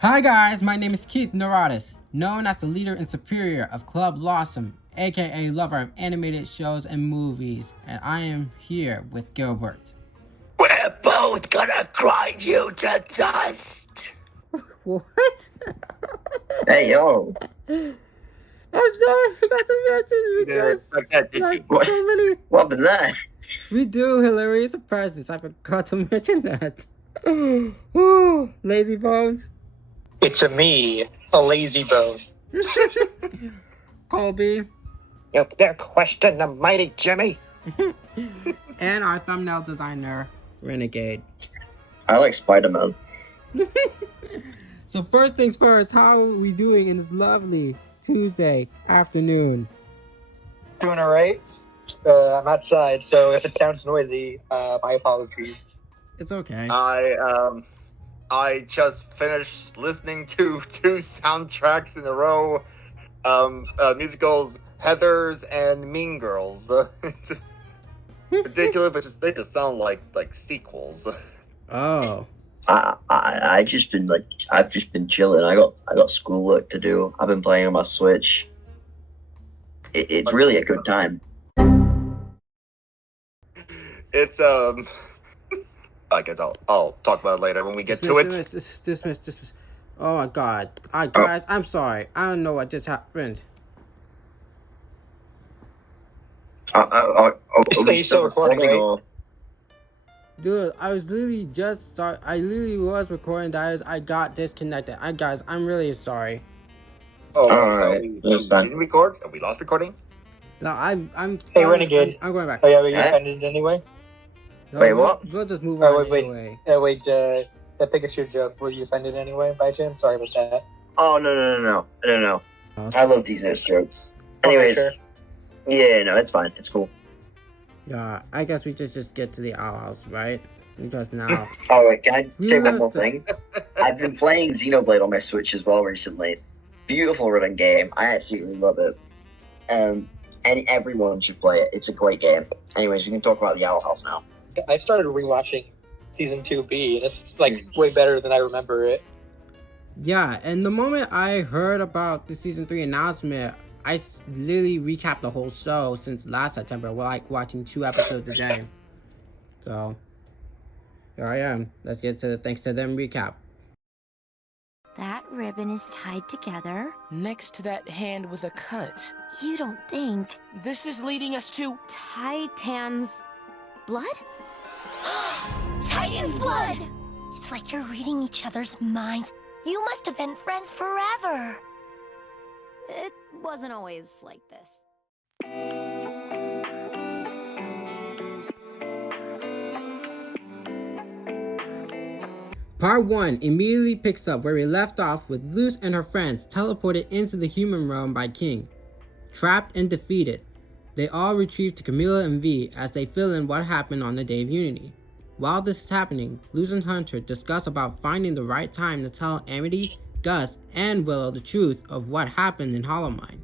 Hi guys, my name is Keith Neurotis, known as the leader and superior of Club LASM, aka lover of animated shows and movies, and I am here with Gilbert. We're both gonna grind you to dust! What? Hey, yo. I'm sorry, I forgot to mention What was that? We do hilarious surprises. I forgot to mention that. Ooh, lazy bones. It's me, a lazy bone. Colby. You dare question the mighty Jimmy? And our thumbnail designer, Renegade. I like Spider-Man. So first things first, how are we doing in this lovely Tuesday afternoon? Doing alright. I'm outside, so if it sounds noisy, my apologies. It's okay. I just finished listening to 2 soundtracks in a row. Musicals Heathers and Mean Girls. It's just ridiculous, but they just sound like sequels. Oh. I've just been chilling. I got schoolwork to do. I've been playing on my Switch. It's really a good time. It's I guess I'll talk about it later when we get to it. Dismiss. Oh my god. Guys, I'm sorry. I don't know what just happened. Are we still recording, right? or- Dude, I literally was recording that I got disconnected. Guys, I'm really sorry. Oh, Alright, so we that's fine. didn't record? We lost recording? No, I'm Hey, Renegade. I'm going back. Oh yeah, were you Eh? offended anyway? No, Wait, we'll- what? We'll just move Oh, on wait. anyway. That Pikachu joke, were you offended anyway, by chance? Sorry about that. Oh, no. I love these jokes. Oh, Anyways, sure. yeah, no, it's fine. It's cool. Yeah, I guess we just get to the Owl House, right? Because now Oh, wait, can I say one more Yeah. thing? I've been playing Xenoblade on my Switch as well recently. Beautiful running game. I absolutely love it. And everyone should play it. It's a great game. Anyways, we can talk about the Owl House now. I started rewatching Season 2B, and it's like way better than I remember it. yeah, and the moment I heard about the season 3 announcement, I literally recapped the whole show since last September. We're like watching 2 episodes a day. So here I am. Let's get to the thanks to them recap. That ribbon is tied together. Next to that hand with a cut. You don't think This is leading us to... Titan's blood? Titan's blood! It's like you're reading each other's minds. You must have been friends forever. It wasn't always like this. Part 1 immediately picks up where we left off with Luz and her friends teleported into the human realm by King. Trapped and defeated, they all retrieve to Camilla and V as they fill in what happened on the Day of Unity. While this is happening, Luz and Hunter discuss about finding the right time to tell Amity, Gus, and Willow the truth of what happened in Hollow Mine.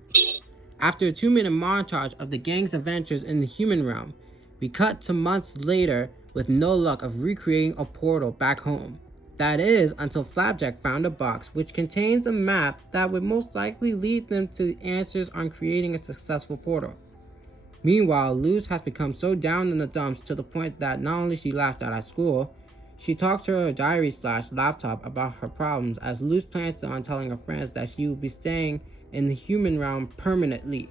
After a 2-minute montage of the gang's adventures in the human realm, we cut to months later with no luck of recreating a portal back home. That is, until Flapjack found a box which contains a map that would most likely lead them to the answers on creating a successful portal. Meanwhile, Luz has become so down in the dumps to the point that not only she laughed out at school, she talks to her diary/laptop about her problems as Luz plans on telling her friends that she will be staying in the human realm permanently.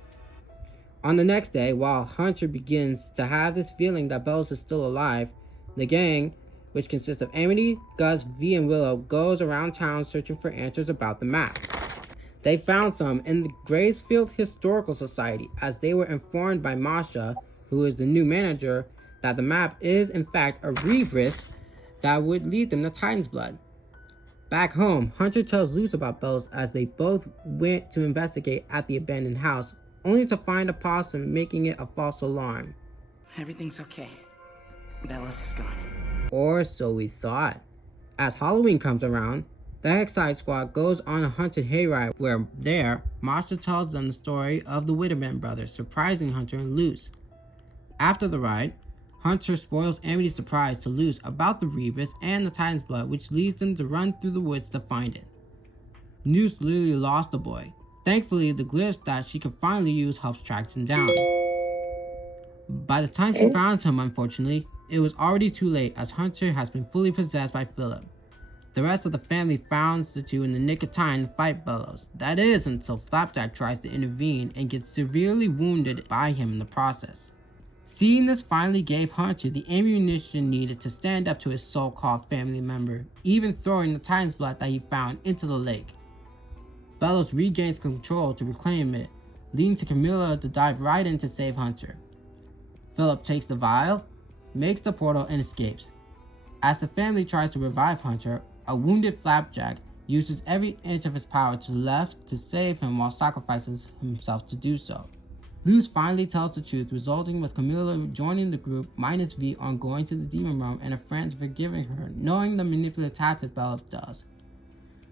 On the next day, while Hunter begins to have this feeling that Bells is still alive, the gang, which consists of Amity, Gus, V, and Willow, goes around town searching for answers about the map. They found some in the Graysfield Historical Society as they were informed by Masha, who is the new manager, that the map is in fact a rebris that would lead them to Titan's blood. Back home, Hunter tells Luz about Bells as they both went to investigate at the abandoned house, only to find a possum making it a false alarm. Everything's okay. Bellas is gone. Or so we thought. As Halloween comes around, the Hexside Squad goes on a haunted hayride where there, Masha tells them the story of the Witterman brothers surprising Hunter and Luz. After the ride, Hunter spoils Amity's surprise to Luz about the Rebus and the Titan's blood, which leads them to run through the woods to find it. Luz literally lost the boy. Thankfully, the glyphs that she could finally use helps track him down. By the time she finds him, unfortunately, it was already too late as Hunter has been fully possessed by Philip. The rest of the family finds the two in the nick of time to fight Bellows. That is until Flapjack tries to intervene and gets severely wounded by him in the process. Seeing this finally gave Hunter the ammunition needed to stand up to his so-called family member, even throwing the Titan's blood that he found into the lake. Bellows regains control to reclaim it, leading to Camilla to dive right in to save Hunter. Philip takes the vial, makes the portal, and escapes. As the family tries to revive Hunter, a wounded Flapjack uses every inch of his power to the left to save him while sacrificing himself to do so. Luz finally tells the truth, resulting with Camilla joining the group minus V on going to the demon realm and her friends forgiving her, knowing the manipulative tactic Bellows does.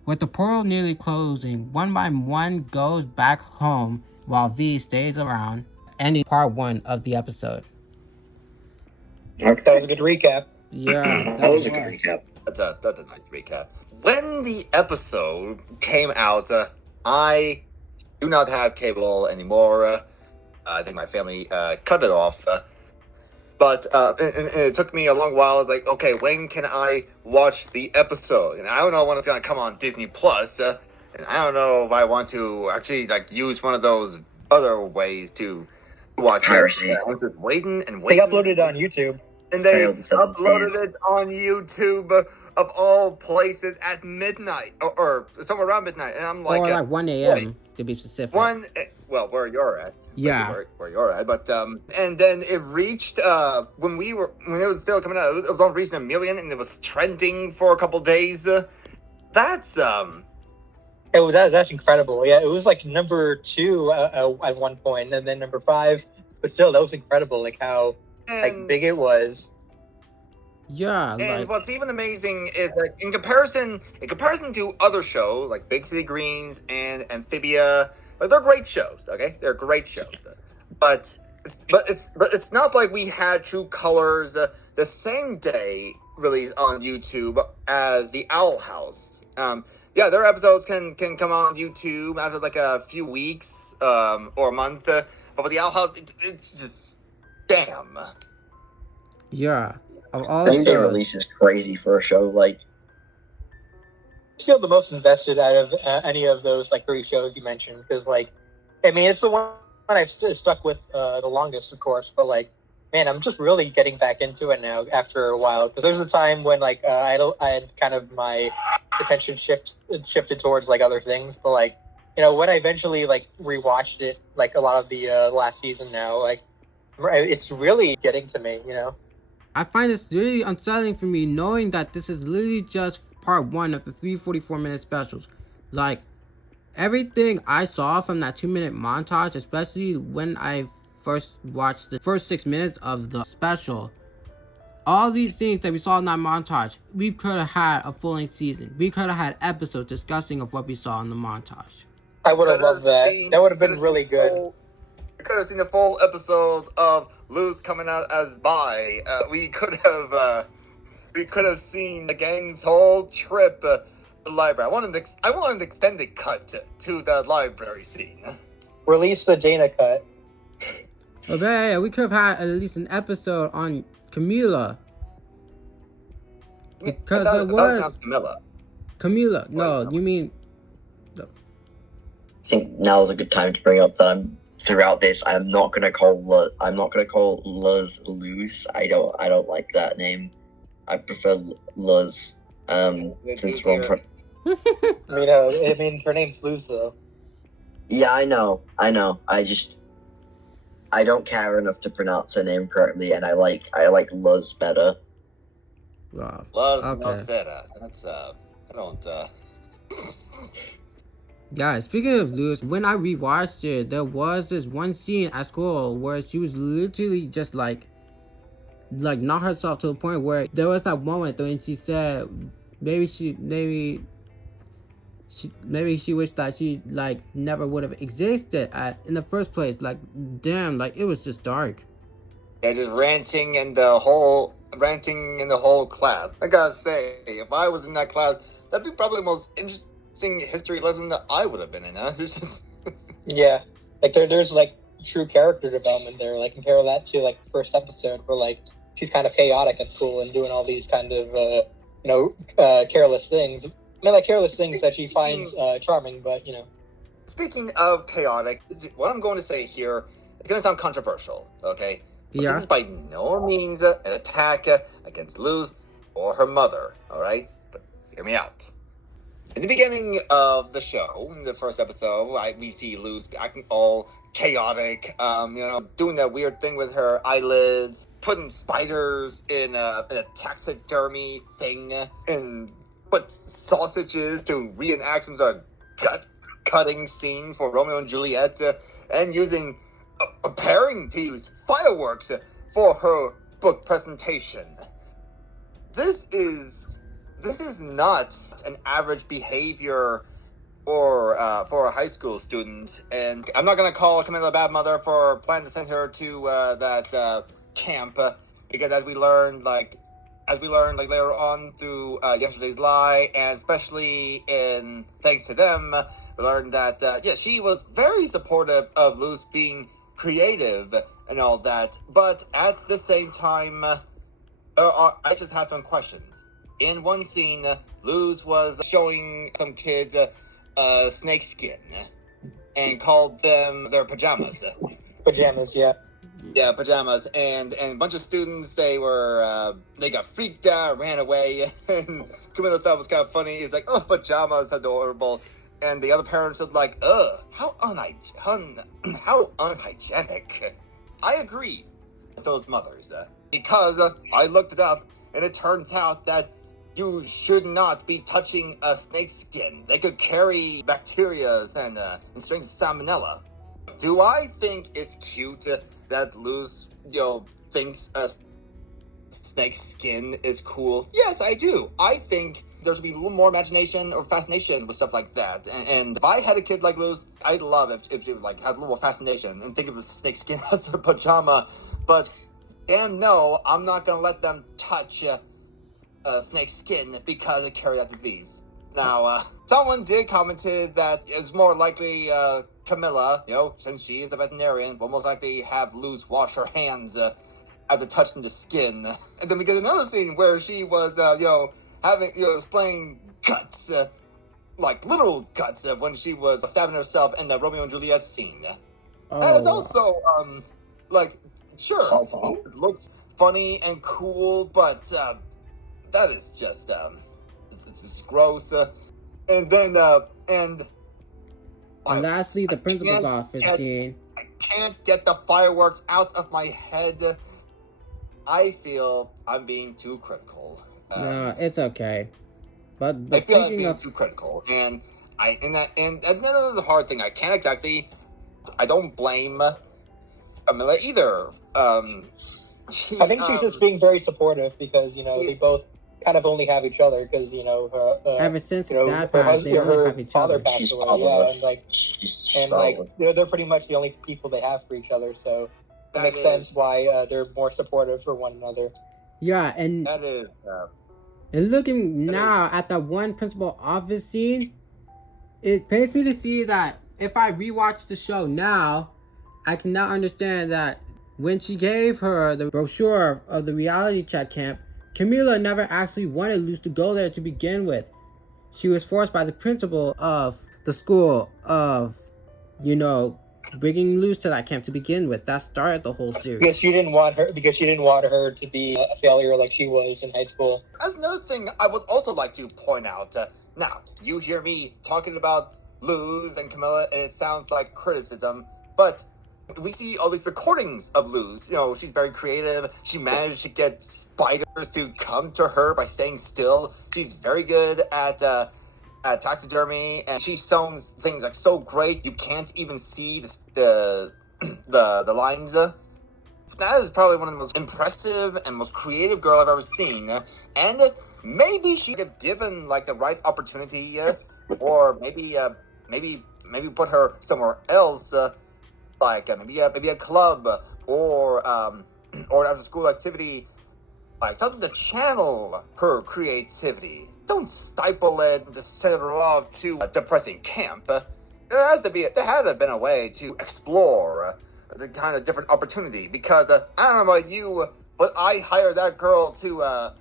With the portal nearly closing, one by one goes back home while V stays around, ending part 1 of the episode. Okay. That was a good recap. Yeah, That was a good recap. That's a nice recap. When the episode came out, I do not have cable anymore. I think my family cut it off. But it took me a long while. It's like, okay, when can I watch the episode? And I don't know when it's gonna come on Disney Plus. And I don't know if I want to actually use one of those other ways to watch Piracy. it. I'm just waiting and They waiting. uploaded it on YouTube. And they Failed the 17th. uploaded it on YouTube of all places at midnight or somewhere around midnight. And I'm like, Or like 1 a.m. to be specific. well, where you're at. Yeah. Where you're at. But, and then it reached, when it was still coming out, it was on reaching 1 million and it was trending for a couple days. That's That's incredible. Yeah, it was like number 2 at one point, and then number 5. But still, that was incredible. Like how big it was. Yeah, and what's even amazing is that in comparison to other shows like Big City Greens and Amphibia, they're great shows. Okay, they're great shows. But it's not like we had True Colors the same day released on YouTube as the Owl House. Yeah, their episodes can come on YouTube after like a few weeks or a month. But with the Owl House, it's just damn. Yeah. Of all Same day shows. release is crazy for a show. Like, I feel the most invested out of any of those 3 shows you mentioned, because it's the one I've stuck with the longest, of course. But man, I'm just really getting back into it now after a while. Because there's a time when I had kind of my attention shifted towards other things. But when I eventually rewatched it, a lot of the last season now, it's really getting to me. I find this really unsettling for me knowing that this is literally just part 1 of the 344-minute specials. Everything I saw from that 2-minute montage, especially when I first watched the first 6 minutes of the special, all these things that we saw in that montage, we could have had a full-length season. We could have had episodes discussing of what we saw in the montage. I would have loved that. That would have been really good. We could have seen a full episode of Luz coming out as bi. We could have seen the gang's whole trip to the library. I want an extended cut to the library scene. Release the Dana cut. But yeah, we could have had at least an episode on Camila. Because there was Camila. No, you mean... I think now is a good time to bring up that throughout this, I'm not gonna call Luz Luz. I don't like that name. I prefer Luz. Since we're on. I mean, her name's Luz though. Yeah, I know. I don't care enough to pronounce her name correctly, and I like Luz better. Wow. Luz Okay. Nocera. That's I don't. Yeah, speaking of Luz, when I rewatched it, there was this one scene at school where she was literally just like not herself, to the point where there was that moment when she said maybe she wished that she never would have existed in the first place. Damn, it was just dark. Yeah, just ranting in the whole class. I gotta say, if I was in that class, that'd be probably the most interesting history lesson that I would have been in. It's just Yeah, like there's like true character development there. Like compare that to like the first episode where like she's kind of chaotic at school and doing all these kind of careless things. I mean, like careless things that she finds charming, but Speaking of chaotic, what I'm going to say here is going to sound controversial, okay? But Yeah. this is by no means an attack against Luz or her mother, alright? But hear me out. In the beginning of the show, in the first episode, we see Luz acting all chaotic, doing that weird thing with her eyelids, putting spiders in a taxidermy thing, and put sausages to reenact some sort of gut-cutting scene for Romeo and Juliet, and using preparing to use fireworks for her book presentation. This is not an average behavior for a high school student, and I'm not gonna call Camilla a bad mother for planning to send her to that camp, because as we learned later on through yesterday's lie, and especially in thanks to them, we learned that she was very supportive of Luz being creative and all that, but at the same time, I just have some questions. In one scene, Luz was showing some kids snake skin and called them their pajamas. pajamas. Yeah. Yeah, pajamas, and a bunch of students, they got freaked out, ran away, and Camilla thought it was kind of funny. He's like, oh, pajamas, adorable. And the other parents would like, ugh, how unhygienic. I agree with those mothers, because I looked it up, and it turns out that you should not be touching a snake skin. They could carry bacteria and strings of salmonella. Do I think it's cute that Luz, thinks a snake skin is cool? Yes, I do. I think there should be a little more imagination or fascination with stuff like that. And if I had a kid like Luz, I'd love if she would had a little more fascination and think of the snake skin as a pajama. But damn no, I'm not gonna let them touch snake skin because it carries that disease. Now, someone did commented that it's more likely Camilla, since she is a veterinarian, will most likely have Luz wash her hands after touching the skin. And then we get another scene where she was, displaying guts, like literal guts, when she was stabbing herself in the Romeo and Juliet scene. Oh. And it's also, sure, it looks funny and cool, but that is just, it's just gross. And then, and lastly, the principal's office scene. I can't get the fireworks out of my head. I feel I'm being too critical. No, it's okay. But I feel I'm speaking being of too critical, and another hard thing. I don't blame Camilla either. I think she's just being very supportive because they both kind of only have each other because her ever since his dad passed, they only have each other. She's fatherless. They're pretty much the only people they have for each other. So it makes sense why they're more supportive for one another. Yeah, and that is. And looking now at that one principal office scene, it pains me to see that if I rewatch the show now, I can now understand that when she gave her the brochure of the reality check camp, Camila never actually wanted Luz to go there to begin with. She was forced by the principal of the school of, bringing Luz to that camp to begin with. That started the whole series. Because she didn't want her to be a failure like she was in high school. As another thing, I would also like to point out. Now, you hear me talking about Luz and Camilla, and it sounds like criticism, but we see all these recordings of Luz. She's very creative. She managed to get spiders to come to her by staying still. She's very good at taxidermy, and she sews things like so great you can't even see the lines. That is probably one of the most impressive and most creative girl I've ever seen. And maybe she'd have given the right opportunity, or maybe put her somewhere else. Maybe a club or an after school activity Like, something to channel her creativity. Don't stifle it and just send her off to a depressing camp. There had to have been a way to explore the kind of different opportunity. Because I don't know about you, but I hired that girl to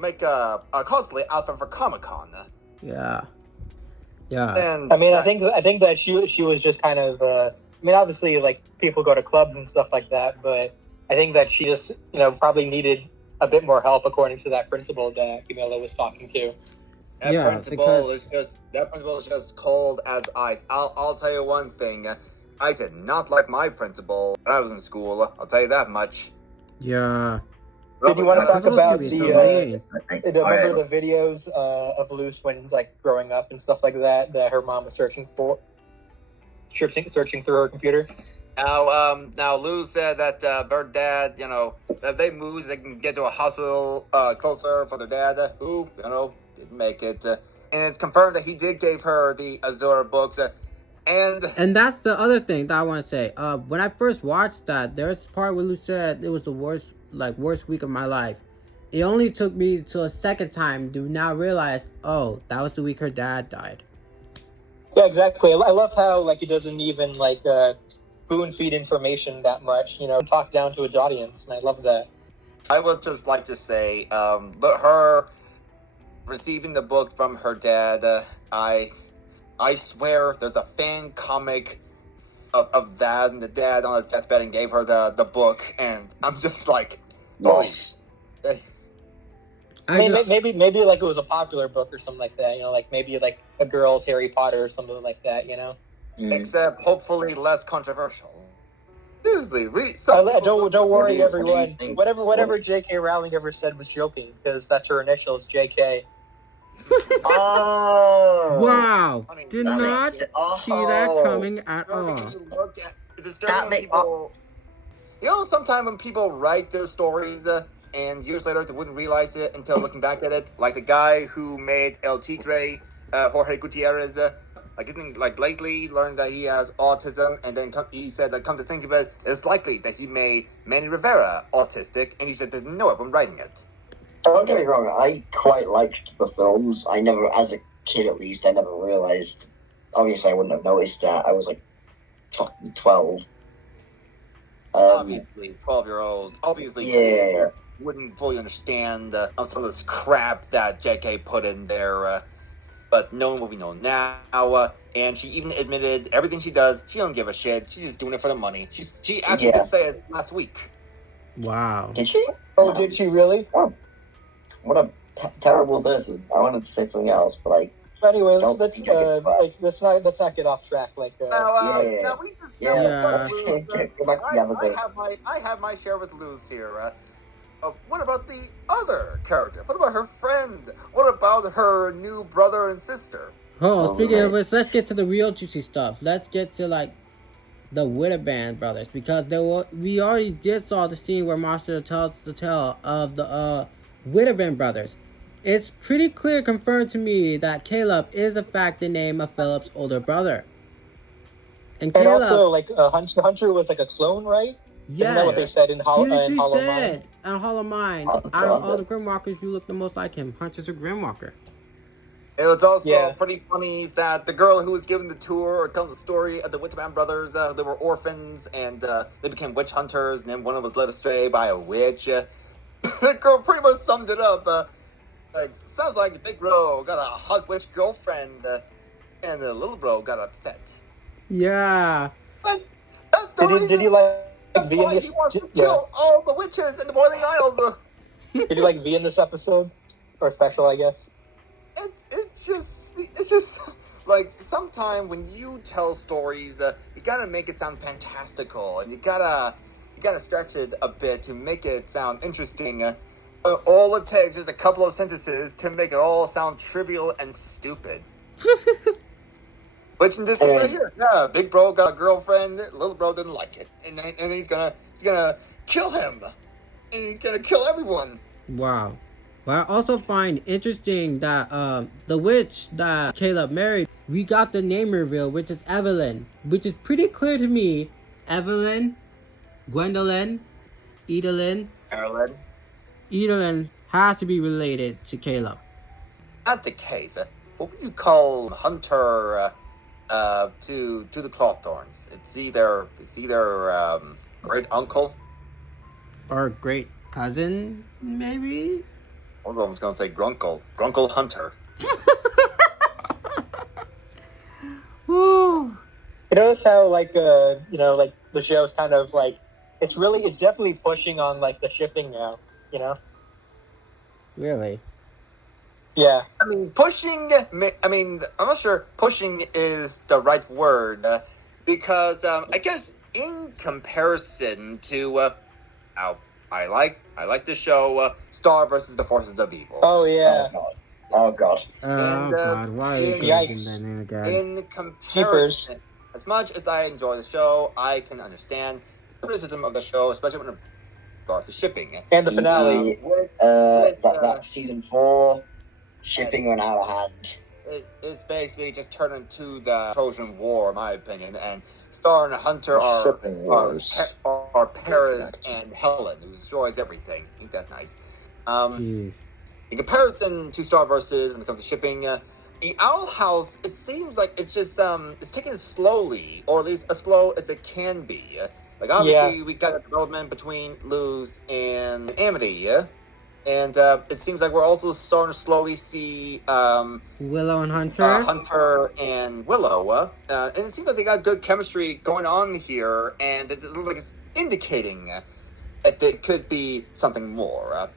make a cosplay outfit for Comic-Con. Yeah. Yeah. And I mean, I think that she was just kind of. I mean, obviously, like people go to clubs and stuff like that, but I think that she just, probably needed a bit more help, according to that principal that Camilla was talking to. that principal is just cold as ice. I'll tell you one thing. I did not like my principal when I was in school. I'll tell you that much. Yeah. Did you want to talk Principal's about gonna be so mean. remember the videos of Luce when like growing up and stuff like that her mom was searching through her computer? Now Lou said that her dad, if they move, they can get to a hospital closer for their dad, who, didn't make it. And it's confirmed that he did give her the Azura books. And that's the other thing that I want to say. When I first watched that, there's a part where Lou said it was the worst week of my life. It only took me to a second time to now realize, oh, that was the week her dad died. Yeah, exactly. I love how he doesn't even spoon feed information that much. Talk down to his audience, and I love that. I would just like to say, her receiving the book from her dad, I swear there's a fan comic of that, and the dad on his deathbed and gave her the book, and I'm just like, Nice. Maybe it was a popular book or something like that. Maybe a girl's Harry Potter or something like that. Except hopefully less controversial. Seriously, don't worry, everyone. Whatever J.K. Rowling ever said was joking, because that's her initials, J.K. Oh! Wow! Did That not makes see it- that coming at all. Sometimes when people write their stories and years later they wouldn't realize it until looking back at it, like the guy who made El Tigre, Jorge Gutierrez, lately learned that he has autism, and then he said that, come to think of it, it's likely that he made Manny Rivera autistic, and he said didn't know it when writing it. Don't get me wrong, I quite liked the films. I never, as a kid at least, I never realized. Obviously, I wouldn't have noticed that. I was fucking 12. Obviously, 12-year-olds. Obviously, Yeah. wouldn't fully understand some of this crap that JK put in there. But knowing what we know now, and she even admitted everything she does, she don't give a shit. She's just doing it for the money. She actually did say it last week. Wow. Did she? Oh, did she really? Oh, what a terrible person. I wanted to say something else, but I. Anyway, Don't let's think I get let's not get off track. Yeah. Yeah. Go back to the episode. I have my share with Luz here. What about the other character? What about her friends? What about her new brother and sister? Oh, speaking of which, let's get to the real juicy stuff. Let's get to the Witterband brothers, because we already did saw the scene where Monster tells the tale of the Witterband brothers. It's pretty clear, confirmed to me, that Caleb is in fact the name of Philip's older brother. And Caleb, also, Hunter was a clone, right? yeah, Isn't that what they said in Hollow Mind? In Hollow Mind, Oh, out of all the Grimwalkers, you look the most like him. Hunter's a Grimwalker. It was also pretty funny that the girl who was giving the tour or telling the story of the Witchman brothers, they were orphans and they became witch hunters, and then one of them was led astray by a witch. The girl pretty much summed it up. Sounds like the big bro got a hot witch girlfriend, and the little bro got upset. Yeah. But that's the reason. Did you he wants to kill all the witches in the Boiling Isles. Did you like V in this episode or special? I guess. It's just like sometime when you tell stories, you gotta make it sound fantastical, and you gotta stretch it a bit to make it sound interesting. All it takes is a couple of sentences to make it all sound trivial and stupid. Which in this case right here, yeah, big bro got a girlfriend, little bro didn't like it, and he's gonna kill him, and he's gonna kill everyone. Wow. Well, I also find interesting that the witch that Caleb married, we got the name reveal, which is Evelyn, which is pretty clear to me. Evelyn, Gwendolyn, Edalyn, Edelin has to be related to Caleb. That's the case. What would you call Hunter to the Clawthorns? It's either great uncle, Or great cousin, maybe? although I was gonna say Grunkle Hunter. Woo! You notice how like like the show's kind of like it's definitely pushing on like the shipping now. You know? Really? Yeah. I mean, pushing. I mean, I'm not sure pushing is the right word because I guess in comparison to, I like the show Star versus the Forces of Evil. Oh yeah. Oh god. Oh god, why are you Yikes. that name again? In comparison, as much as I enjoy the show, I can understand the criticism of the show, especially when it regards to shipping. And the finale. That season 4 shipping went out of hand. It's basically just turned into the Trojan War, in my opinion, and Star and Hunter Shipping wars. are Paris and Helen, who destroys everything. Ain't that nice? Jeez. In comparison to Star versus when it comes to shipping, the Owl House, it seems like it's just it's taking it slowly, or at least as slow as it can be. Like obviously we got a development between Luz and Amity, and it seems like we're also starting to slowly see Willow and Hunter? Hunter and Willow, and it seems like they got good chemistry going on here, and it looks like it's indicating that it could be something more.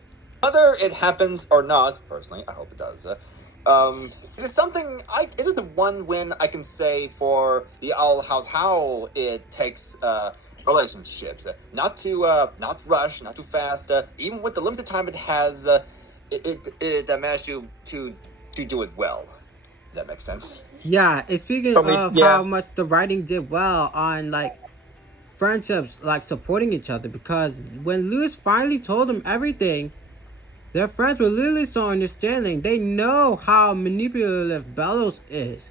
Whether it happens or not, personally, I hope it does. It is something it is the one win I can say for the Owl House, how it takes relationships, not rush, not too fast. Even with the limited time it has, it managed to do it well. If that makes sense. Yeah, and speaking of how much the writing did well on like friendships, like supporting each other, because when Luz finally told them everything, their friends were literally so understanding. They know how manipulative Bellows is.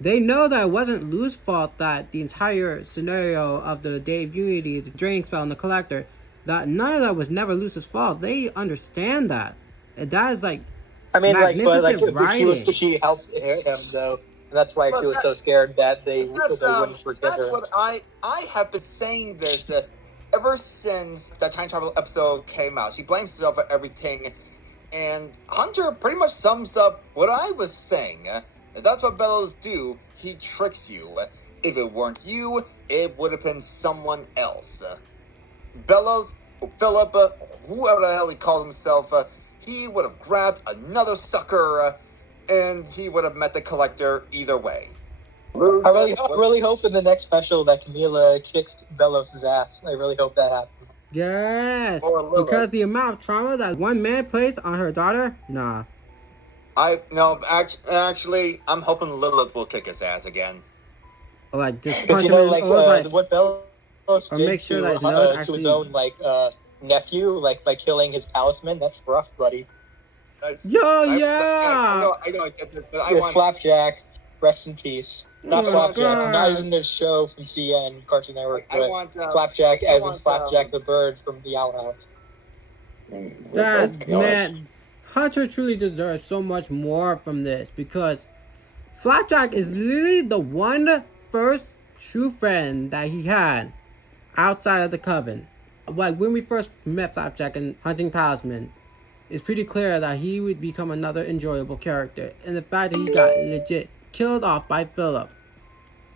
They know that it wasn't Luz's fault that the entire scenario of the Day of Unity, the draining spell, and the collector, that none of that was never Luz's fault. They understand that. And that is like, I mean, magnificent writing. She helps him though, and that's why she was so scared that they wouldn't forgive her. That's what I have been saying this ever since that time travel episode came out. She blames herself for everything, and Hunter pretty much sums up what I was saying. That's what Bellows do. He tricks you. If it weren't you, it would have been someone else. Bellows, Philip, whoever the hell he called himself, he would have grabbed another sucker, and he would have met the collector either way. I really hope in the next special that Camila kicks Bellows' ass. I really hope that happens. Yes, because the amount of trauma that one man placed on her daughter, nah. Actually, I'm hoping Lilith will kick his ass again. Like just But punch you know, him like, in, or what Bellows or did make sure to, that his nose to actually... his own nephew, like by killing his palisman. That's rough, buddy. I know I said this, but I want Flapjack. Rest in peace. Not Oh, Flapjack, God. not as in the show from CN, Cartoon Network, I but want Flapjack as in Flapjack the bird from the Owl House. That man, Hunter truly deserves so much more from this, because Flapjack is literally the one first true friend that he had outside of the Coven. Like when we first met Flapjack and Hunting Palisman, it's pretty clear that he would become another enjoyable character, and the fact that he got legit killed off by Philip,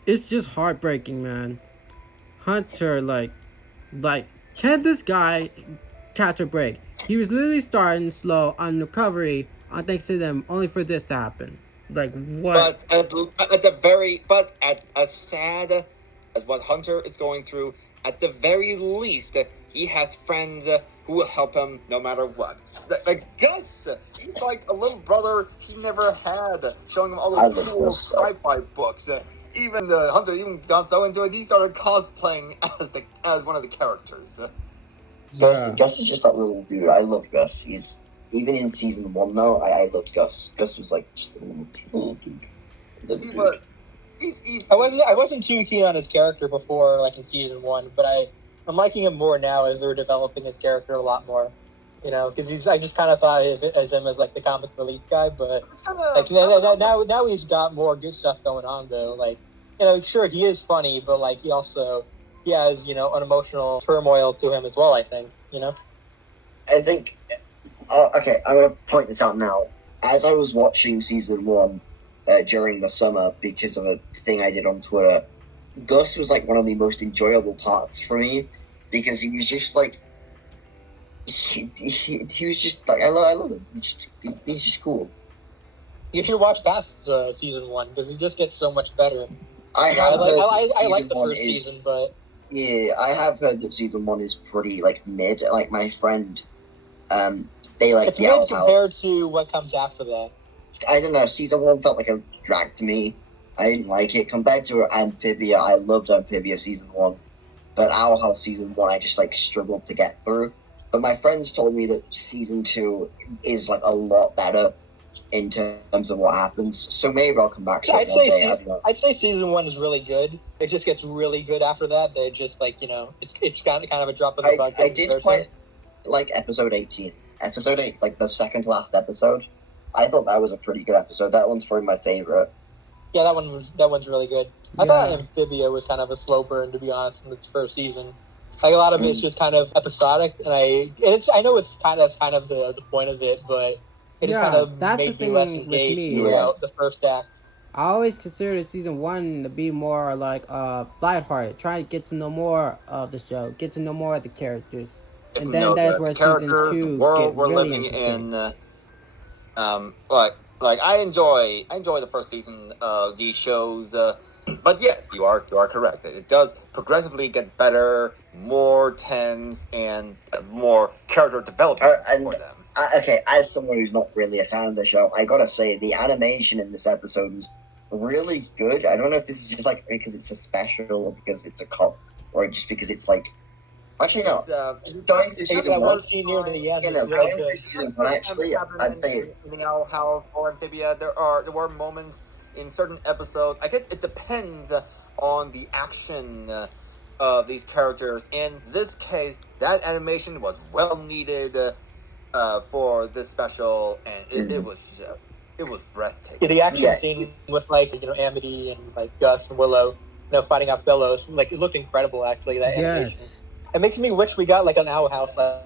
it's just heartbreaking, man. Hunter, like, can this guy catch a break? He was literally starting slow on recovery, on thanks to them, only for this to happen. Like, what? But as sad as what Hunter is going through, at the very least, he has friends who will help him no matter what. Like Gus, he's like a little brother he never had, showing him all those cool sci-fi books. Even Hunter even got so into it, he started cosplaying as one of the characters. Gus is just that little dude. I love Gus. He's even in season 1 though. I loved Gus. Gus was like just a little dude. I wasn't too keen on his character before, like in season 1, but I'm liking him more now as they're developing his character a lot more. because I just kind of thought of it as him as like the comic relief guy, but It's kinda, like now he's got more good stuff going on though. Like, sure he is funny, but like he has an emotional turmoil to him as well. I think. I think. Okay, I'm gonna point this out now. As I was watching season 1 during the summer because of a thing I did on Twitter, Gus was like one of the most enjoyable parts for me because he was just like he was just like I love him. He's just cool. You should watch past season 1 because he just gets so much better. I like the first season, but yeah, I have heard that season 1 is pretty like mid. Like my friend, they like it's the mid compared to what comes after that. I don't know. Season 1 felt like a drag to me. I didn't like it compared to Amphibia. I loved Amphibia season 1, but Owl House season 1 I just like struggled to get through. But my friends told me that season 2 is like a lot better in terms of what happens. So maybe I'll come back to it one day. I'd say season 1 is really good. It just gets really good after that. They're just like it's kind of a drop in the bucket. I did quite like episode 18. Episode 8, like the second to last episode. I thought that was a pretty good episode. That one's probably my favorite. Yeah, that one's really good. I thought Amphibia was kind of a slow burn, to be honest, in its first season. Like a lot of it's just kind of episodic, and I know that's kind of the point of it, but it just kind of made me less engaged throughout the first act. I always considered season 1 to be more like lighthearted, try to get to know more of the show, get to know more of the characters, and then that's where season 2 world get we're really living interesting. in. Like I enjoy the first season of these shows, but yes, you are correct. It does progressively get better, more tense, and more character development for them. Okay, as someone who's not really a fan of the show, I gotta say the animation in this episode was really good. I don't know if this is just like because it's a special or because it's a cop or just because it's like. Actually, no. Going through season 1, scene near the end. Going through season 1, actually, I'd say. How for Amphibia, there were moments in certain episodes. I guess it depends on the action of these characters. In this case, that animation was well needed for this special, and it was breathtaking. Yeah, the action scene with like Amity and like Gus and Willow, fighting off Bellows, like it looked incredible. Actually, that animation. It makes me wish we got like an Owl House like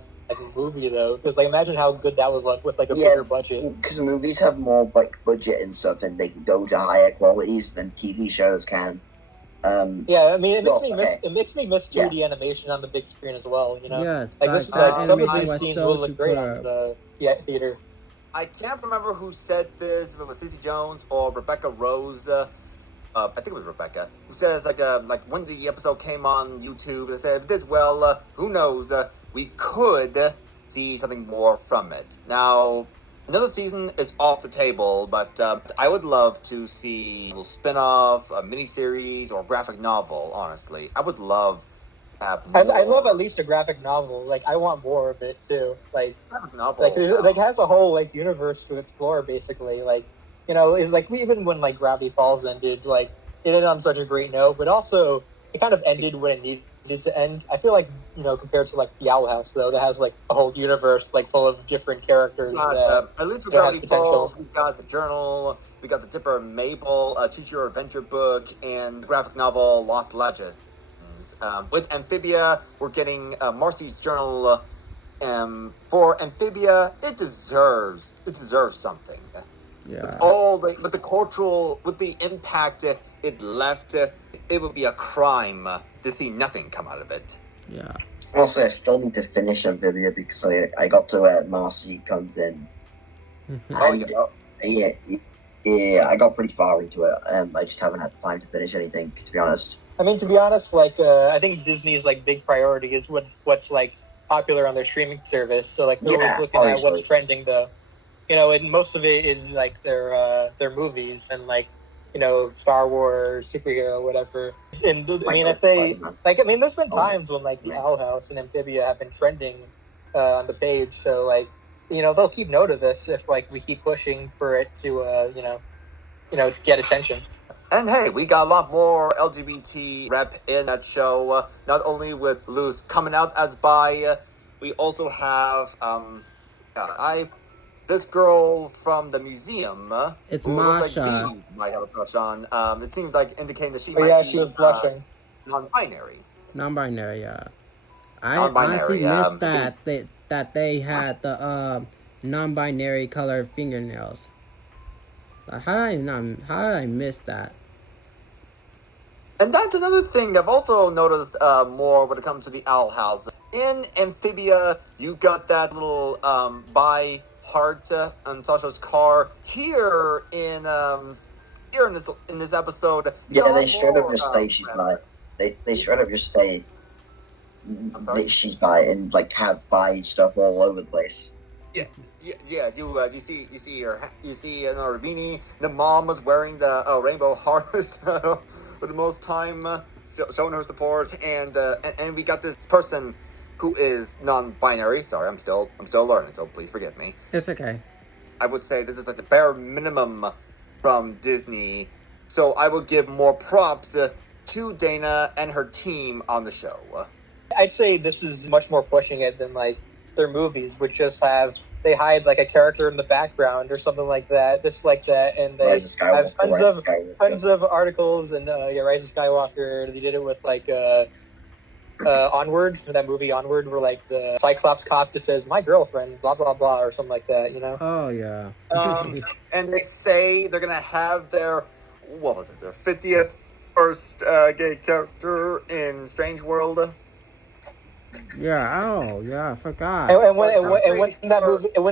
movie though, because like imagine how good that would look with like a bigger budget. Because movies have more like budget and stuff, and they can go to higher qualities than TV shows can. Yeah, I mean it makes me miss 2D animation on the big screen as well. Yes, like some of these scenes will look great on the theater. I can't remember who said this, if it was Cece Jones or Rebecca Rose. I think it was Rebecca, who says like when the episode came on YouTube, they said if it did well, who knows, we could see something more from it. Now, another season is off the table, but I would love to see a little spin-off, a miniseries, or a graphic novel, honestly. I would love to have more. I love at least a graphic novel. Like, I want more of it, too. Like, graphic novel like has a whole, like, universe to explore, basically. Like, it's like even when like Gravity Falls ended, like it ended on such a great note, but also it kind of ended when it needed to end. I feel like compared to like the Owl House though, that has like a whole universe like full of different characters. At least for Gravity Falls, we got the journal, we got the Dipper and Mabel Choose Your Adventure book, and the graphic novel Lost Legends. With Amphibia, we're getting Marcy's journal. For Amphibia, it deserves something. Yeah. With the impact it left, it would be a crime to see nothing come out of it. Yeah. Also, I still need to finish Amphibia because I got to where Marcy comes in. Yeah, I got pretty far into it. I just haven't had the time to finish anything, to be honest. I mean, to be honest, like I think Disney's like big priority is what's like popular on their streaming service. So like they're always looking at what's trending though. And most of it is like their movies and like Star Wars, superhero, whatever. And I mean, if they there's been times when like the Owl House and Amphibia have been trending on the page. So like they'll keep note of this if like we keep pushing for it to to get attention. And hey, we got a lot more LGBT rep in that show. Not only with Luz coming out as bi, we also have This girl from the museum, It's who looks like Masha. V might have a crush on. It seems like indicating that she Oh might yeah, be she was blushing. non-binary. Non-binary, yeah. I honestly Non-binary. missed I think that they had the non-binary colored fingernails. How did I miss that? And that's another thing I've also noticed more when it comes to the Owl House. In Amphibia, you got that little bi heart on Sasha's car. Here in this episode, you got Yeah, a they lot straight up more, just say she's bi. They straight up just say sorry? she's bi and like have bi stuff all over the place. Yeah. You see another beanie. The mom was wearing the rainbow heart for the most time, showing her support, and we got this person who is non-binary. Sorry, I'm still learning, so please forgive me. It's okay. I would say this is like the bare minimum from Disney, so I would give more props to Dana and her team on the show. I'd say this is much more pushing it than like their movies, which just have they hide like a character in the background or something like that, just like that, and they Rise of have Skywalker, tons of articles and Rise of Skywalker. They did it with like Onward, that movie Onward, where like the Cyclops cop just says "my girlfriend," blah blah blah, or something like that. You know? Oh yeah. And they say they're gonna have their 50th first gay character in Strange World. Yeah. Oh yeah. I forgot. And when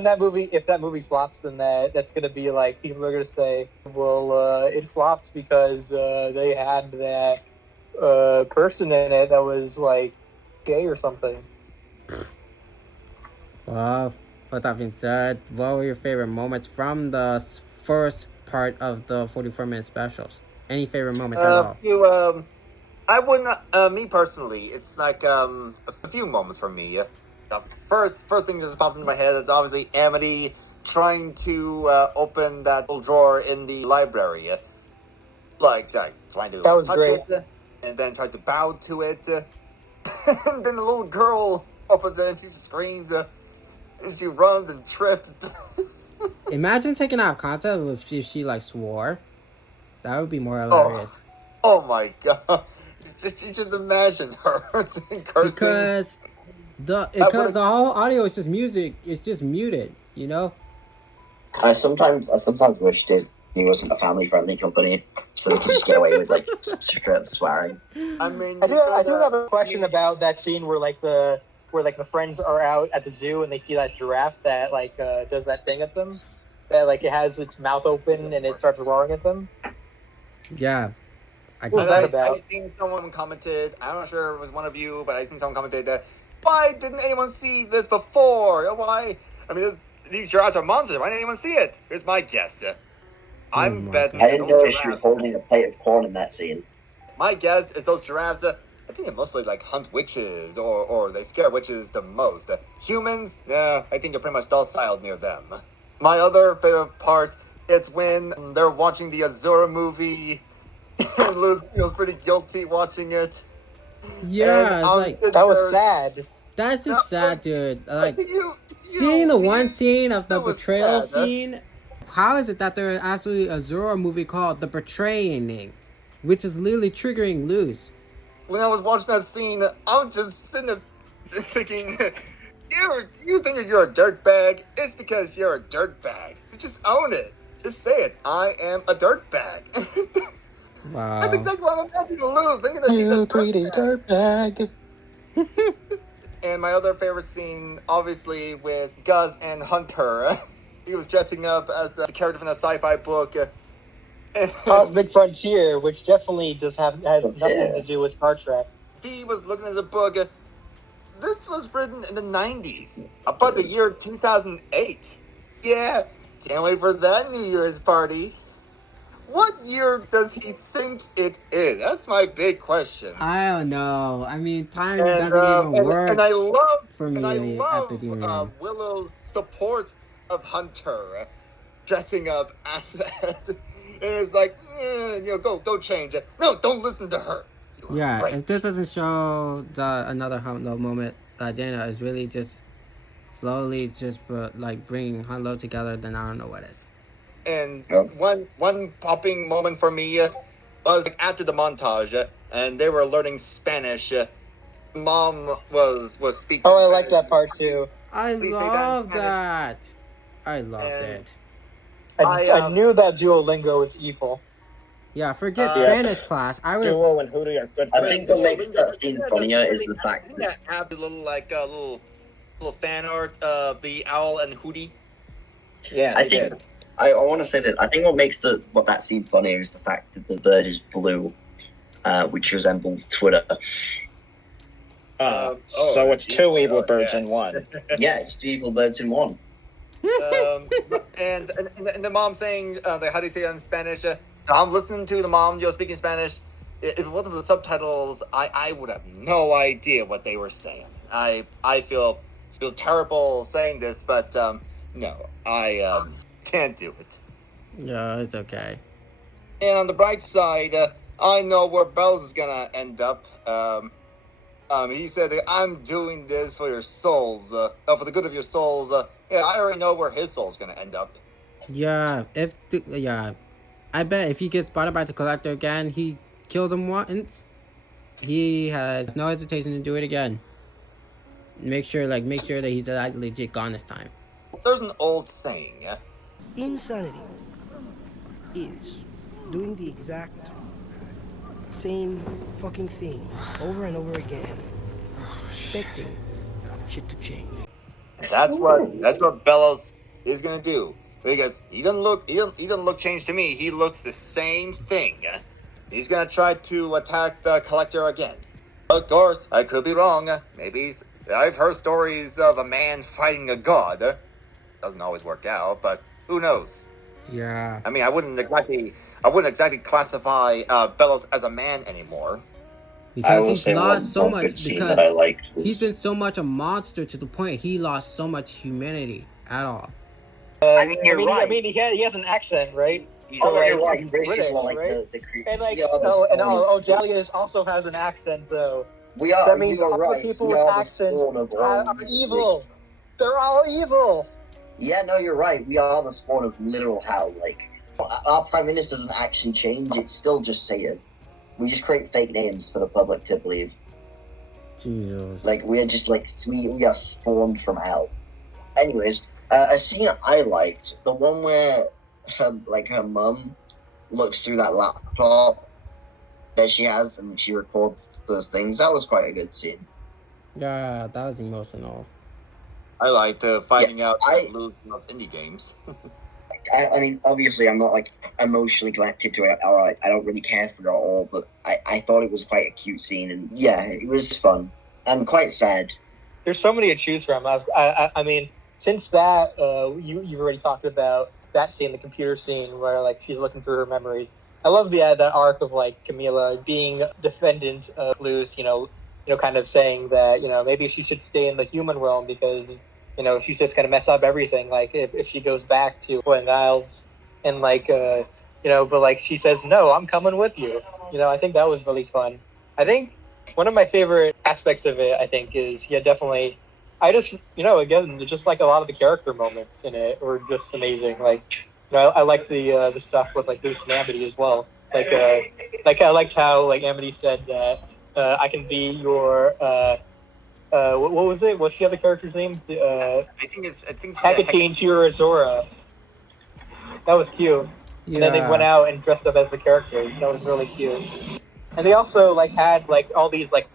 that movie, if that movie flops, then that's gonna be like people are gonna say, well, it flopped because they had that person in it that was like gay or something. Well, with that being said, what were your favorite moments from the first part of the 44-minute specials? Any favorite moments at all? I wouldn't. Me personally, it's like a few moments for me. The first thing that popped into my head is obviously Amity trying to open that little drawer in the library, like trying to touch great. it, and then try to bow to it, and then the little girl opens it and she just screams, and she runs and trips. Imagine taking out concept if she like swore. That would be more hilarious. Oh my god! You just imagine her cursing. Because the whole audio is just music. It's just muted. You know. I sometimes wish Disney wasn't a family-friendly company, so they could just get away with like straight up swearing. I mean, I do have a question about that scene where the friends are out at the zoo and they see that giraffe that like does that thing at them, that like it has its mouth open and it starts roaring at them. Yeah. I've seen someone commented, I'm not sure if it was one of you, but I've seen someone commented that, why didn't anyone see this before? Why? I mean, these giraffes are monsters. Why didn't anyone see it? Here's my guess. I'm betting. I didn't know she was holding a plate of corn in that scene. My guess is those giraffes, I think they mostly like hunt witches or they scare witches the most. Humans, I think they're pretty much docile near them. My other favorite part, it's when they're watching the Azura movie. And Luz feels pretty guilty watching it. Yeah, that was sad. That's just sad, dude. Like seeing the one scene of the betrayal scene. How is it that there is actually a Azura movie called The Betraying, which is literally triggering Luz? When I was watching that scene, I was just sitting there thinking, you think that you're a dirtbag? It's because you're a dirtbag. So just own it. Just say it. I am a dirtbag. Wow. That's exactly what I'm imagining Luz, thinking that she's a pretty dirtbag. And my other favorite scene, obviously, with Gus and Hunter. He was dressing up as a character from a sci-fi book. Cosmic Frontier, which definitely has nothing to do with Star Trek. He was looking at the book. This was written in the 90s, about the year 2008. Yeah, can't wait for that New Year's party. What year does he think it is? That's my big question. I don't know. I mean, time doesn't even work. And I love Willow's support of Hunter dressing up as that. And it's like, go change it. No, don't listen to her. If this doesn't show another hump moment, that Dana is really just slowly just like bring Hello together, then I don't know what is. And Yep. one popping moment for me was like after the montage, and they were learning Spanish. Mom was speaking. Oh, I like that part too. I Please say that in love Spanish. that. I loved And it. I knew that Duolingo was evil. Yeah, forget Yeah. Spanish class. I would. Duo and Hootie are good I friends. think what makes that scene funnier is the fact Didn't that that have the little little fan art of the owl and Hootie? Yeah, I they think did. I want to say that I think what makes what that scene funnier is the fact that the bird is blue, which resembles Twitter. So it's two evil birds yeah. in one. Yeah, it's two evil birds in one. And the mom saying, how do you say it in Spanish? I'm listening to the mom, speaking Spanish. If it wasn't for the subtitles, I would have no idea what they were saying. I feel terrible saying this, but no, I can't do it. Yeah, it's okay. And on the bright side, I know where Bells is gonna end up. He said, "I'm doing this for your souls, for the good of your souls." Yeah, I already know where his soul's gonna end up. Yeah, I bet if he gets spotted by the collector again, he killed him once. He has no hesitation to do it again. Make sure that he's like legit gone this time. There's an old saying, Insanity is doing the exact same fucking thing over and over again, expecting shit to change. That's what Bellows is gonna do, because he doesn't look changed to me. He looks the same thing. He's gonna try to attack the collector again. Of course, I could be wrong. Maybe I've heard stories of a man fighting a god. Doesn't always work out, but who knows? Yeah. I mean, I wouldn't exactly classify Bellows as a man anymore. I Because will he's say lost so one much. good scene Because that I liked he's was been so much a monster to the point he lost so much humanity at all. I mean, you're right. I mean, he has an accent, right? Oh, no, like, you're right. he's British British, people are like right? the And like, we are the spawn of- also has an accent though. We are. That means you are all right. the people we with are the accents spawn of are all evil. They're all evil. Yeah, no, you're right. We are the spawn of literal hell. Like, our prime minister doesn't actually change. It's still just Satan. We just create fake names for the public to believe. Jesus. Like, we're just like we are spawned from hell. Anyways, a scene I liked, the one where her mum looks through that laptop that she has and she records those things. That was quite a good scene. Yeah, that was emotional. I liked finding out I- Lewis loves indie games. I mean, obviously, I'm not like emotionally connected to it. Or I don't really care for it at all. But I thought it was quite a cute scene, and yeah, it was fun and quite sad. There's so many to choose from. I mean, since that you've already talked about that scene, the computer scene where like she's looking through her memories. I love that arc of like Camila being defendant of Luz, kind of saying that maybe she should stay in the human realm because she's just gonna mess up everything. Like if she goes back to Glen Isles and like but like she says no, I'm coming with you. I think that was really fun. I think one of my favorite aspects of it, I think, is definitely. I just again, just like a lot of the character moments in it were just amazing. Like I like the stuff with like Bruce and Amity as well. Like I liked how like Amity said that I can be your what was it? What's the other character's name? I think Hecatine to your Azora. That was cute. Yeah. And then they went out and dressed up as the characters. That was really cute. And they also like had like all these like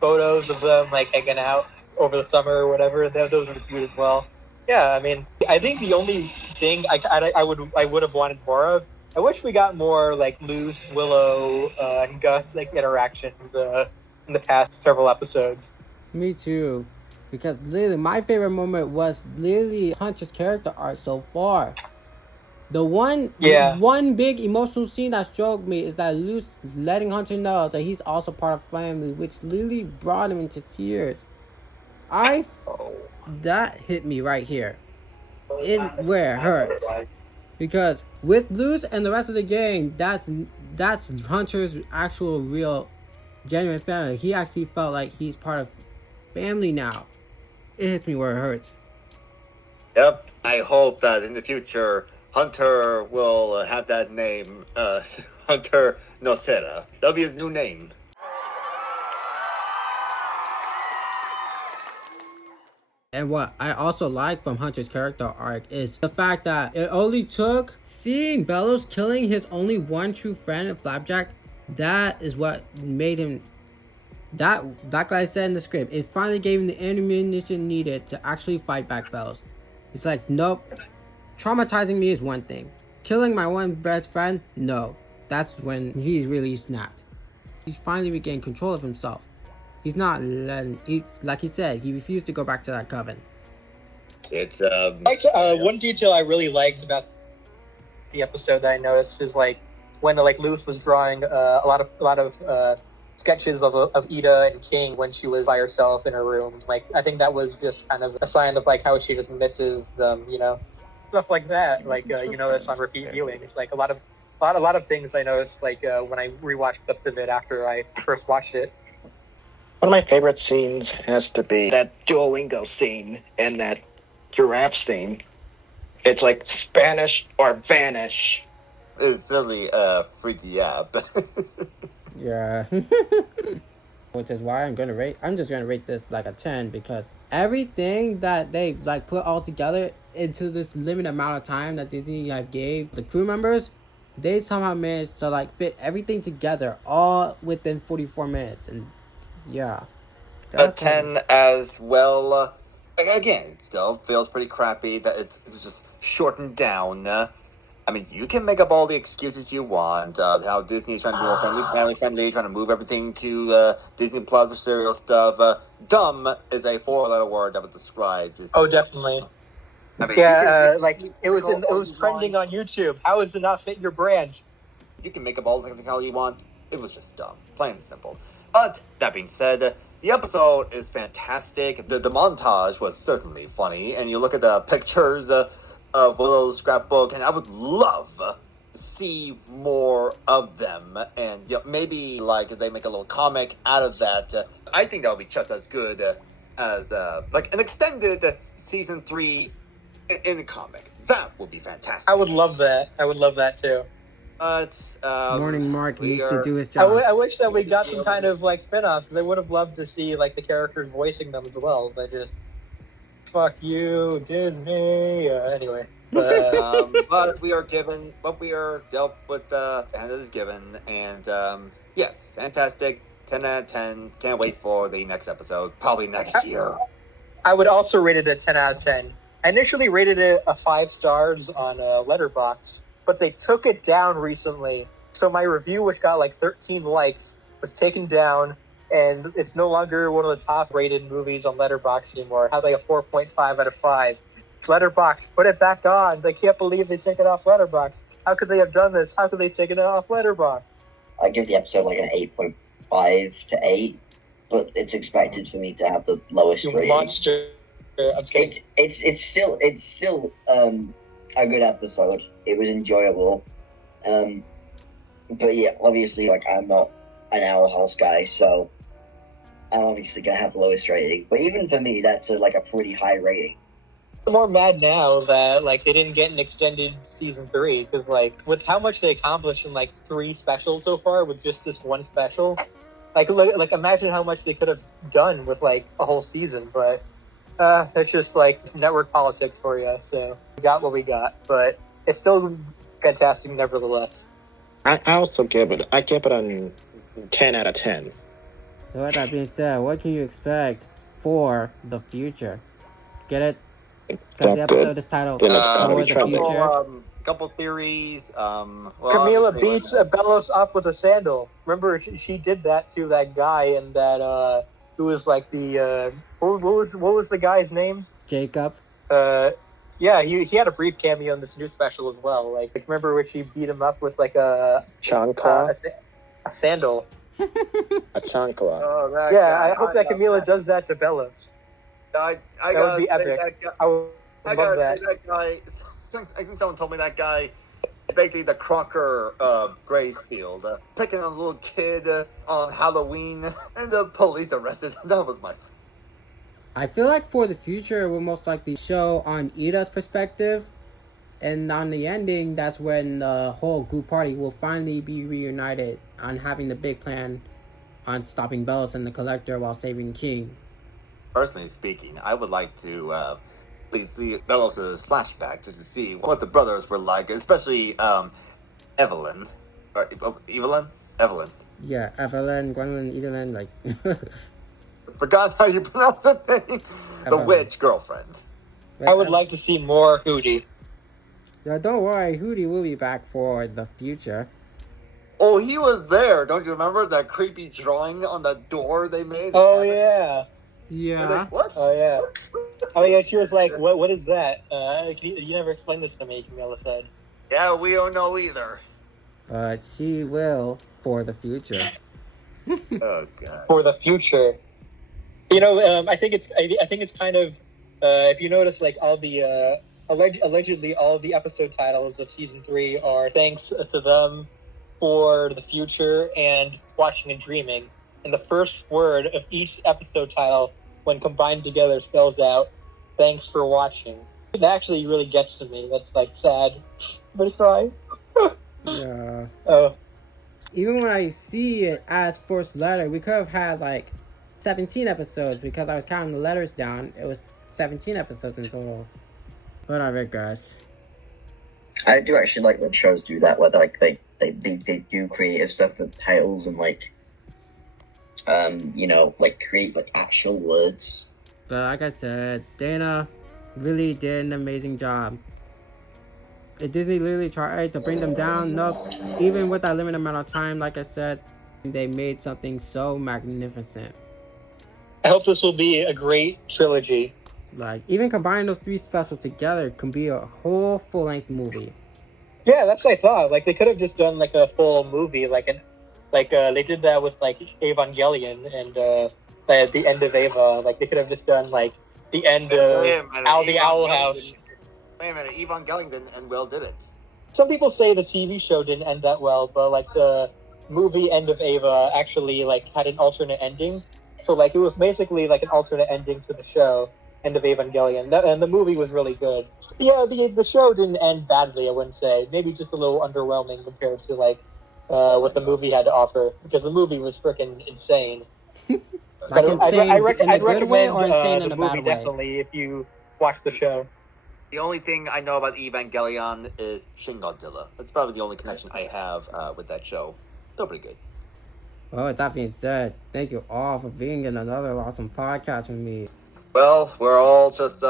photos of them like hanging out over the summer or whatever. Those were cute as well. Yeah, I mean, I think the only thing I would have wanted more of. I wish we got more like Luz, Willow, and Gus like interactions in the past several episodes. Me too. Because literally, my favorite moment was literally Hunter's character arc so far. The one big emotional scene that struck me is that Luz letting Hunter know that he's also part of family, which literally brought him into tears. That hit me right here. Where it hurts. Because with Luz and the rest of the gang, that's Hunter's actual real genuine family. He actually felt like he's part of family now. it hits me where it hurts. Yep. I hope that in the future, Hunter will have that name, Hunter Nocera. That'll be his new name. And what I also like from Hunter's character arc is the fact that it only took seeing Bellows killing his only one true friend, Flapjack. That is what made him. That, like I said in the script, it finally gave him the ammunition needed to actually fight back Bellows. He's like, nope. Traumatizing me is one thing. Killing my one best friend, no. That's when he really snapped. He finally regained control of himself. He's not letting, like he said, he refused to go back to that coven. It's one detail I really liked about the episode that I noticed is like when Luce was drawing a lot of sketches of Ida and King when she was by herself in her room. Like I think that was just kind of a sign of like how she just misses them, stuff like that. Like you notice on repeat viewing, it's like a lot of things I noticed like when I rewatched clips of it after I first watched it. One of my favorite scenes has to be that Duolingo scene and that giraffe scene. It's like Spanish or vanish. It's certainly a freaky app. Yeah. Which is why I'm just gonna rate this like a 10 because everything that they like put all together into this limited amount of time that Disney gave the crew members, they somehow managed to like fit everything together all within 44 minutes. And yeah, a 10 as well. Again, it still feels pretty crappy that it's just shortened down. I mean, you can make up all the excuses you want. How Disney's trying to be more family friendly, trying to move everything to Disney Plus for serial stuff. Dumb is a 4-letter word that would describe this. Oh, definitely. I mean, it was trending on YouTube. How does it not fit your brand? You can make up all the technicality you want. It was just dumb, plain and simple. But that being said, the episode is fantastic. The montage was certainly funny, and you look at the pictures of Willow's scrapbook, and I would love to see more of them. And maybe like if they make a little comic out of that, I think that would be just as good as like an extended season 3 in the comic. That would be fantastic. I would love that too. But Morning Mark needs to do his job. I wish that we got some kind of like spin-off because I would have loved to see like the characters voicing them as well. But just fuck you, Disney. Anyway, but we are given what we are dealt with. The hand that is given, and yes, fantastic. 10 out of 10. Can't wait for the next episode. Probably next year. I would also rate it a 10 out of 10. I initially rated it a 5 stars on Letterboxd. But they took it down recently. So my review, which got like 13 likes, was taken down, and it's no longer one of the top rated movies on Letterboxd anymore. It had like a 4.5 out of 5. Letterboxd, put it back on. They can't believe they took it off Letterboxd. How could they have done this? How could they take it off Letterboxd? I give the episode like an 8.5 to 8, but it's expected for me to have the lowest You rating. monster. I'm just kidding. It's still a good episode. It was enjoyable. But yeah, obviously, like, I'm not an Owl House guy, so I'm obviously going to have the lowest rating. But even for me, that's a pretty high rating. I'm more mad now that, like, they didn't get an extended season 3, because, like, with how much they accomplished in, like, 3 specials so far with just this one special, like, imagine how much they could have done with, like, a whole season, but that's just, like, network politics for you, so we got what we got, but it's still fantastic nevertheless. I also give it a 10 out of 10. So with that being said, what can you expect for the future? Get it? Because the episode is titled For the Future. Couple theories. Camila beats Bellows up with a sandal. Remember, she did that to that guy, and that who was like the what was the guy's name? Jacob. Yeah, he had a brief cameo in this new special as well. Like remember when she beat him up with like a sandal. A chancla. Oh, I hope that Camila does that to Bellows. I That would be epic. I would love that. That guy. I think someone told me that guy is basically the Crocker of Graysfield, picking on a little kid on Halloween, and the police arrested him. That was my. I feel like for the future, we'll most likely show on Ida's perspective, and on the ending, that's when the whole group party will finally be reunited on having the big plan on stopping Bells and the Collector while saving King. Personally speaking, I would like to please see Bellows' flashback just to see what the brothers were like, especially Evelyn. Or Evelyn? Evelyn. Yeah, Evelyn, Gwendolyn, Evelyn, like... Forgot how you pronounce the name. The Evelyn. witch girlfriend. I would like to see more Hootie. Yeah, don't worry, Hootie will be back for the future. Oh, he was there. Don't you remember that creepy drawing on the door they made? Oh, yeah. Yeah. Like, what? Oh, yeah. Oh, yeah, she was like, what is that? You never explained this to me, Camilla said. Yeah, we don't know either. But she will for the future. Oh, God. For the future. You know, I think it's kind of, if you notice, like, all the, allegedly all the episode titles of season 3 are thanks to them for the future and watching and dreaming. And the first word of each episode title, when combined together, spells out, thanks for watching. It actually really gets to me. That's, like, sad. But I cry. Yeah. Oh. Even when I see it as first letter, we could have had, like, 17 episodes because I was counting the letters down. It was 17 episodes in total. But I digress. I do actually like when shows do that, where like they do creative stuff with titles and like, you know, like create like actual words. But like I said, Dana really did an amazing job. Disney literally tried to bring them down. Nope. Even with that limited amount of time, like I said, they made something so magnificent. I hope this will be a great trilogy. Like, even combining those 3 specials together can be a whole full-length movie. Yeah, that's what I thought. Like, they could have just done, like, a full movie, they did that with, like, Evangelion and, at the end of Eva. Like, they could have just done, like, the end of the Owl House. Wait a minute, Evangelion didn't end well, did it? Some people say the TV show didn't end that well, but, like, the movie End of Eva actually, like, had an alternate ending. So, like, it was basically, like, an alternate ending to the show, End of Evangelion. And the movie was really good. Yeah, the show didn't end badly, I wouldn't say. Maybe just a little underwhelming compared to, like, what the movie had to offer. Because the movie was freaking insane. Like insane I'd in a good recommend way or insane in the a movie bad way? definitely if you watch the show. The only thing I know about Evangelion is Shin Godzilla. That's probably the only connection I have with that show. Still pretty good. Well, with that being said, thank you all for being in another awesome podcast with me. Well, we're all just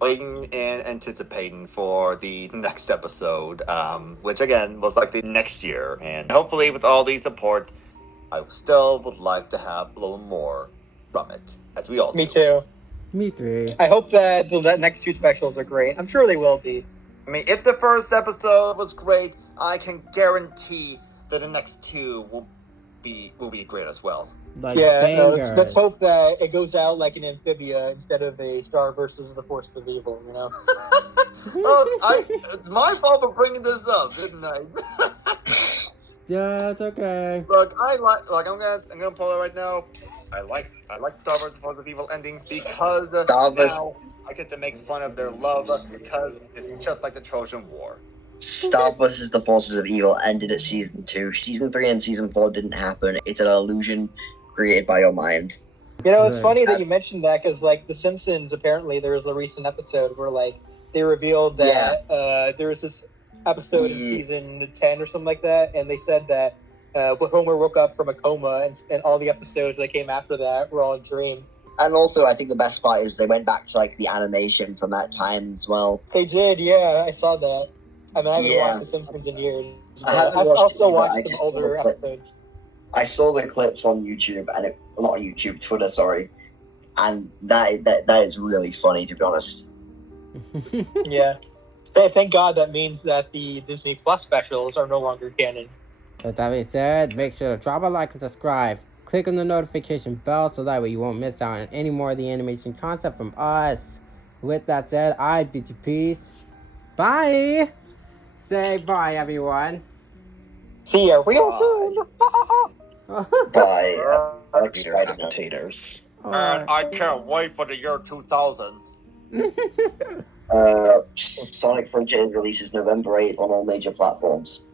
waiting and anticipating for the next episode, which again was likely next year. And hopefully, with all the support, I still would like to have a little more from it, as we all do. Me too. Me too. I hope that the next 2 specials are great. I'm sure they will be. I mean, if the first episode was great, I can guarantee that the next 2 will be great as well. Like, Yeah, let's hope that it goes out like an Amphibia instead of a Star versus the Force of Evil, you know? It's my fault for bringing this up, didn't I? Yeah, it's okay. Look, I'm gonna pull it right now. I like Star Wars: The Force of Evil ending because now I get to make fun of their love because it's just like the Trojan War. Star versus the Forces of Evil ended at season 2. Season 3 and season 4 didn't happen. It's an illusion created by your mind. You know, it's funny that you mentioned that because, like, The Simpsons, apparently there was a recent episode where, like, they revealed that there was this episode in season 10 or something like that, and they said that Homer woke up from a coma, and all the episodes that came after that were all a dream. And also, I think the best part is they went back to, like, the animation from that time as well. They did, yeah, I saw that. I mean, I haven't watched The Simpsons in years. I've also watched some older episodes. I saw the clips on YouTube, and not YouTube, Twitter, sorry. And that is really funny, to be honest. Yeah. Hey, thank God that means that the Disney Plus specials are no longer canon. With that being said, make sure to drop a like and subscribe. Click on the notification bell so that way you won't miss out on any more of the animation content from us. With that said, I bid you peace. Bye! Say bye, everyone. See ya real soon! Bye. Spectators. And I can't wait for the year 2000. Sonic Frontiers releases November 8th on all major platforms.